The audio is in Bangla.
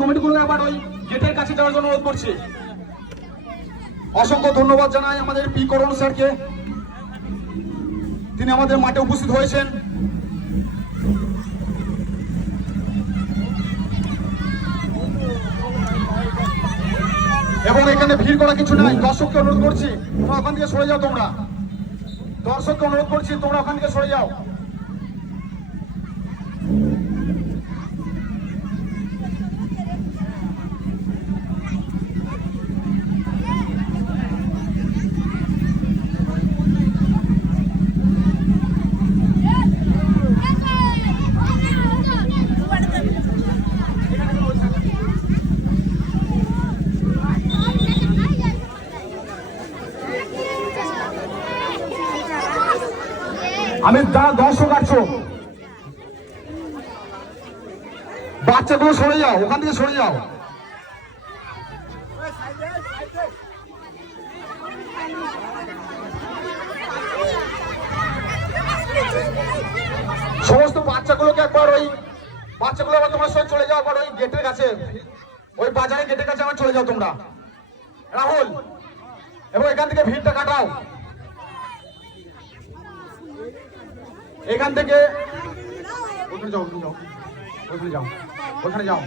কমিটিগুলোকে আবার ওই গেটের কাছে যাওয়ার জন্য অনুরোধ করছি। অসংখ্য ধন্যবাদ জানাই আমাদের পি করণ স্যারকে, তিনি আমাদের মাঠে উপস্থিত হয়েছেন। এবং এখানে ভিড় করা কিছু নাই। দর্শককে অনুরোধ করছি তোমরা ওখান থেকে সরে যাও। দর্শককে অনুরোধ করছি তোমরা ওখান থেকে সরে যাও। আমি দর্শক আছো, বাচ্চাগুলো সরে যাও, ওখান থেকে সরে যাও। সমস্ত বাচ্চাগুলোকে একবার বাচ্চাগুলো আবার তোমার সঙ্গে চলে যাও, আবার ওই গেটের কাছে, ওই বাজারের গেটের কাছে আবার চলে যাও তোমরা। রাহুল, এবং এখান থেকে ভিড়টা কাটাও। এখান থেকে ওখানে যাও, ওখানে যাও, ওখানে যাও।